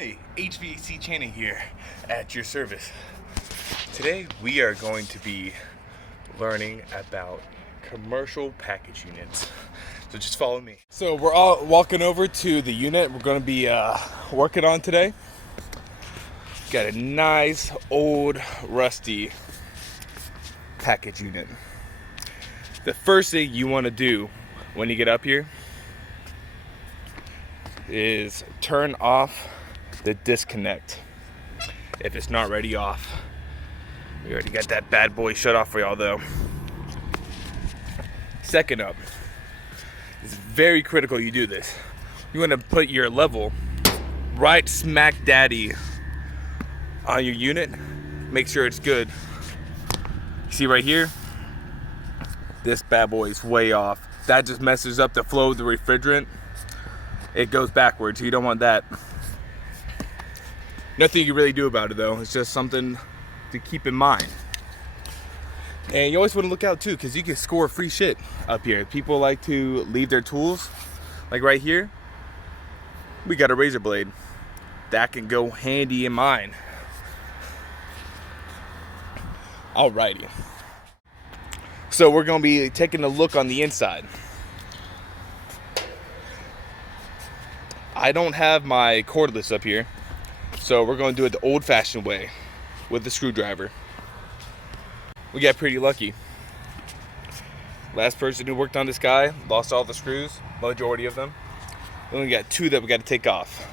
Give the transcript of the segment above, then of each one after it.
Hey, HVAC Channing here at your service. Today we are going to be learning about commercial package units. So just follow me. So we're all walking over to the unit we're going to be working on today. Got a nice old rusty package unit. The first thing you want to do when you get up here is turn off the disconnect if it's not already off. We already got that bad boy shut off for y'all though. Second up, it's very critical you do this. You want to put your level right smack daddy on your unit. Make sure it's good. You see right here, this bad boy is way off. That just messes up the flow of the refrigerant. It goes backwards, so you don't want that. Nothing you can really do about it though. It's just something to keep in mind. And you always want to look out too, because you can score free shit up here. People like to leave their tools, like right here. We got a razor blade that can go handy in mine. Alrighty. So we're gonna be taking a look on the inside. I don't have my cordless up here, so we're going to do it the old-fashioned way with the screwdriver. We got pretty lucky. Last person who worked on this guy lost all the screws, majority of them. We only got two that we got to take off.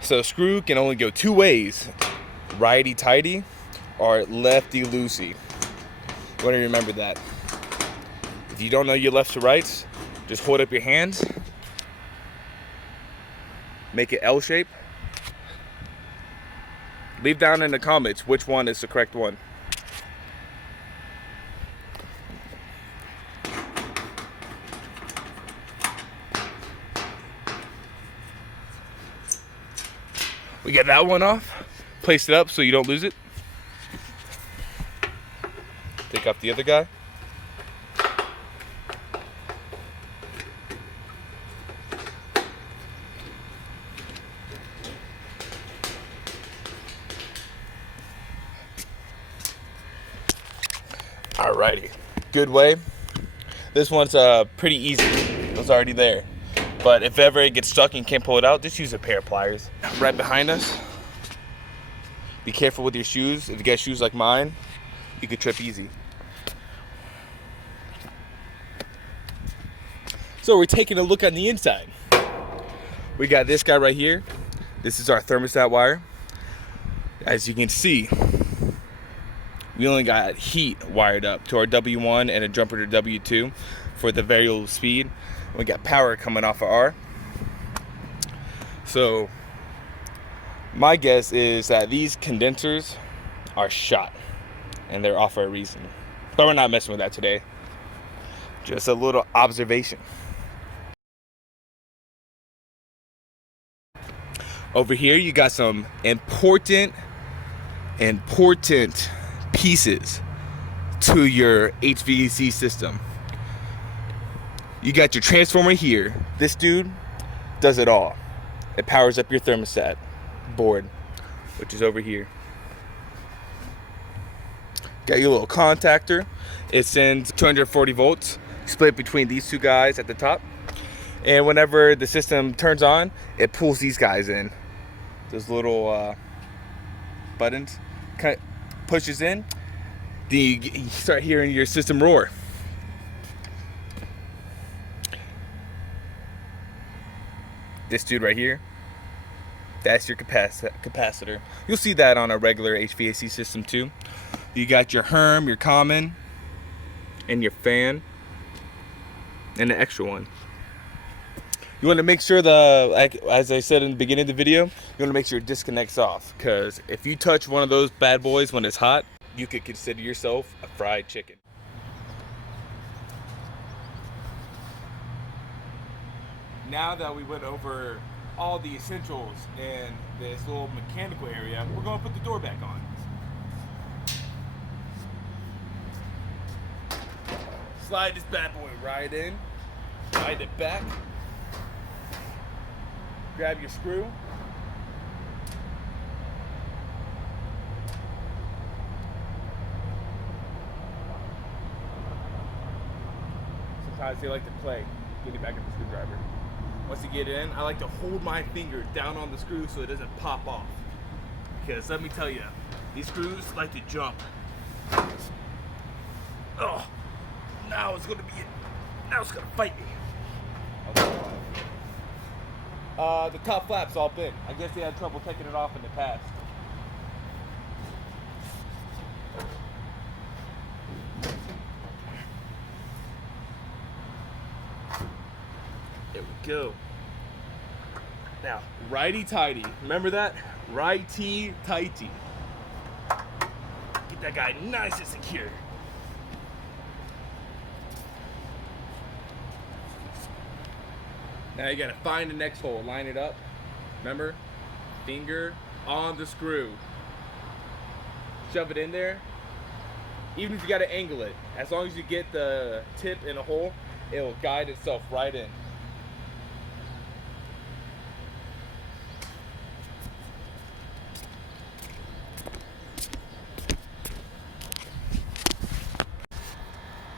So screw can only go two ways, righty-tighty or lefty-loosey. You want to remember that. If you don't know your lefts to rights, just hold up your hands, make it L shape. Leave down in the comments which one is the correct one. We get that one off, place it up so you don't lose it. Take off the other guy. Alrighty, good way. This one's pretty easy. It's already there. But if ever it gets stuck and you can't pull it out, just use a pair of pliers. Right behind us. Be careful with your shoes. If you got shoes like mine, you could trip easy. So we're taking a look on the inside. We got this guy right here. This is our thermostat wire. As you can see, we only got heat wired up to our W1 and a jumper to W2 for the variable speed. We got power coming off of R. So my guess is that these condensers are shot and they're off for a reason. But we're not messing with that today. Just a little observation. Over here you got some important pieces to your HVAC system. You got your transformer here. This dude does it all. It powers up your thermostat board, which is over here. Got your little contactor. It sends 240 volts, split between these two guys at the top. And whenever the system turns on, it pulls these guys in. Those little buttons, pushes in, you start hearing your system roar. This dude right here, that's your capacitor. You'll see that on a regular HVAC system too. You got your Herm, your common, and your fan, and the extra one. You want to make sure as I said in the beginning of the video, you want to make sure it disconnects off, because if you touch one of those bad boys when it's hot, you could consider yourself a fried chicken. Now that we went over all the essentials in this little mechanical area, we're going to put the door back on. Slide this bad boy right in, slide it back, grab your screw, sometimes they like to play getting back at the screwdriver. Once you get it in, I like to hold my finger down on the screw so it doesn't pop off. Because let me tell you, these screws like to jump. Oh, now it's gonna fight me. The top flap's all bent. I guess they had trouble taking it off in the past. There we go. Now, righty-tighty. Remember that? Righty-tighty. Get that guy nice and secure. Now you gotta find the next hole, line it up. Remember? Finger on the screw. Shove it in there. Even if you gotta angle it, as long as you get the tip in a hole, it will guide itself right in.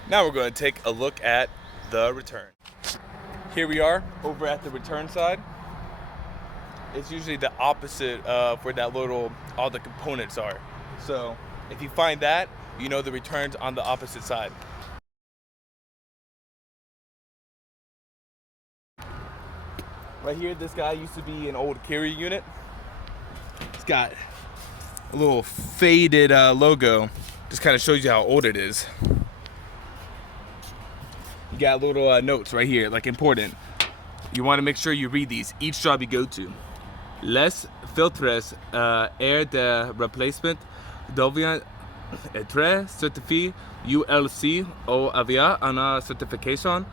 Now we're going to take a look at the return. Here we are over at the return side. It's usually the opposite of where all the components are. So if you find that, you know the return's on the opposite side. Right here, this guy used to be an old carrier unit. It's got a little faded logo. Just kind of shows you how old it is. You got little notes right here, like important. You want to make sure you read these each job you go to. Les filtres air de replacement doivent être certifiés ULC ou avoir une certification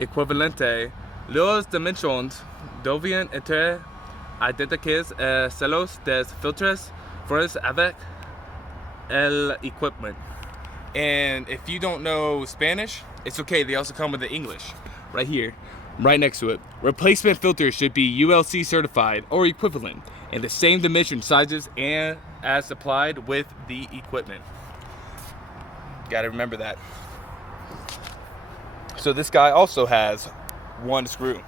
équivalente. Les dimensions doivent être identiques et celles des filtres fournis avec l'équipement. And if you don't know Spanish, it's okay. They also come with the English right here, right next to it. Replacement filters should be ULC certified or equivalent in the same dimension, sizes, and as supplied with the equipment. Gotta remember that. So this guy also has one screw.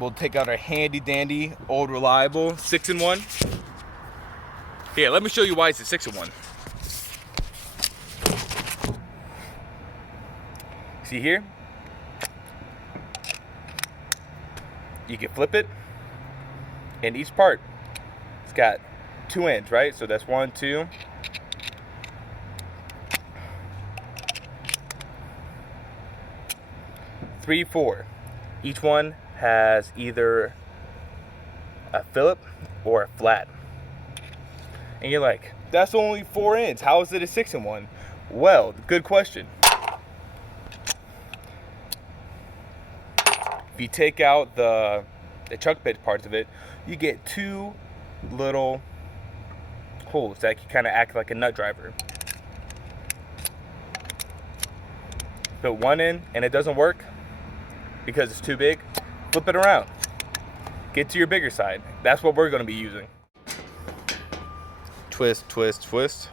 We'll take out our handy dandy, old reliable 6-in-1. Here, let me show you why it's a 6-in-1. See here? You can flip it, and each part, it's got 2 ends, right? So that's 1, 2. 3, 4. Each one has either a Phillip or a flat. And you're like, that's only 4 ends. How is it a 6-in-1? Well, good question. If you take out the chuck bit parts of it, you get 2 little holes that can kind of act like a nut driver. Put one in and it doesn't work because it's too big, flip it around. Get to your bigger side. That's what we're going to be using. Twist, twist, twist.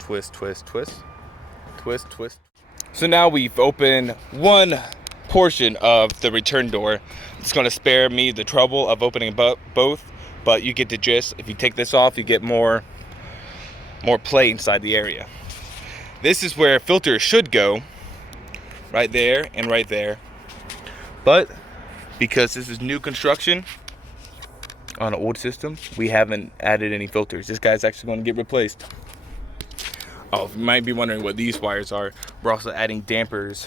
Twist, twist, twist. Twist, twist. So now we've opened one portion of the return door. It's going to spare me the trouble of opening both, but you get the gist. If you take this off, you get more play inside the area. This is where filters should go, right there and right there. But because this is new construction on an old system, we haven't added any filters. This guy's actually going to get replaced. Oh, you might be wondering what these wires are. We're also adding dampers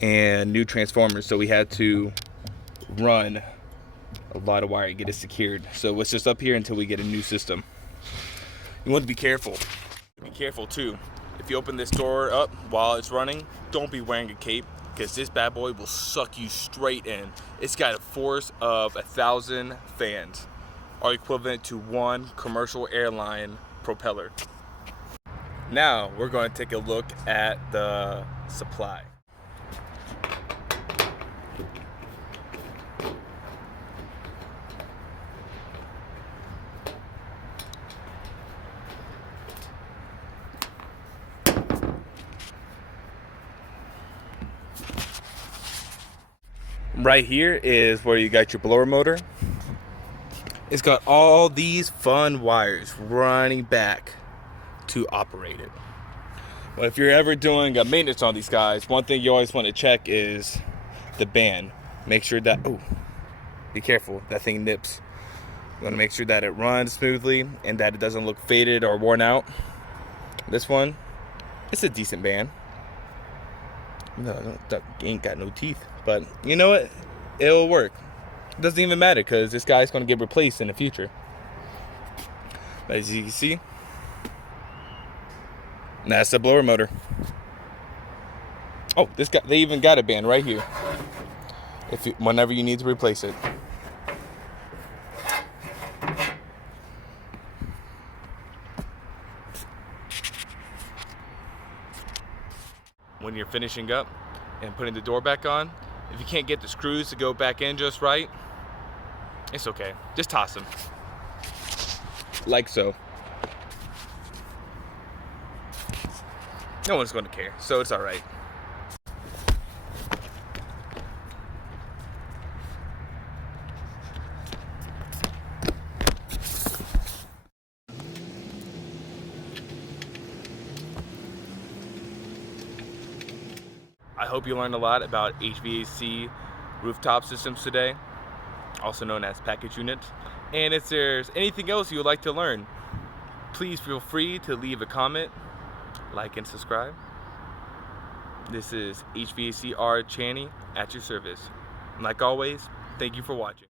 and new transformers, so we had to run a lot of wire to get it secured. So it's just up here until we get a new system. You want to be careful. Be careful too. If you open this door up while it's running, don't be wearing a cape, because this bad boy will suck you straight in. It's got a force of 1,000 fans, or equivalent to 1 commercial airline propeller. Now we're going to take a look at the supply. Right here is where you got your blower motor. It's got all these fun wires running back to operate it. Well, if you're ever doing a maintenance on these guys, one thing you always want to check is the band. Make sure that, oh, be careful, that thing nips. You want to make sure that it runs smoothly and that it doesn't look faded or worn out. This one, it's a decent band. No, that ain't got no teeth, but you know what? It'll work. It doesn't even matter because this guy's going to get replaced in the future. But as you can see, that's the blower motor. Oh, they even got a band right here. Whenever you need to replace it. When you're finishing up and putting the door back on, if you can't get the screws to go back in just right, it's okay. Just toss them. Like so. No one's going to care, so it's all right. I hope you learned a lot about HVAC rooftop systems today, also known as package units. And if there's anything else you would like to learn, please feel free to leave a comment, like, and subscribe. This is HVACR Chaney at your service. And like always, thank you for watching.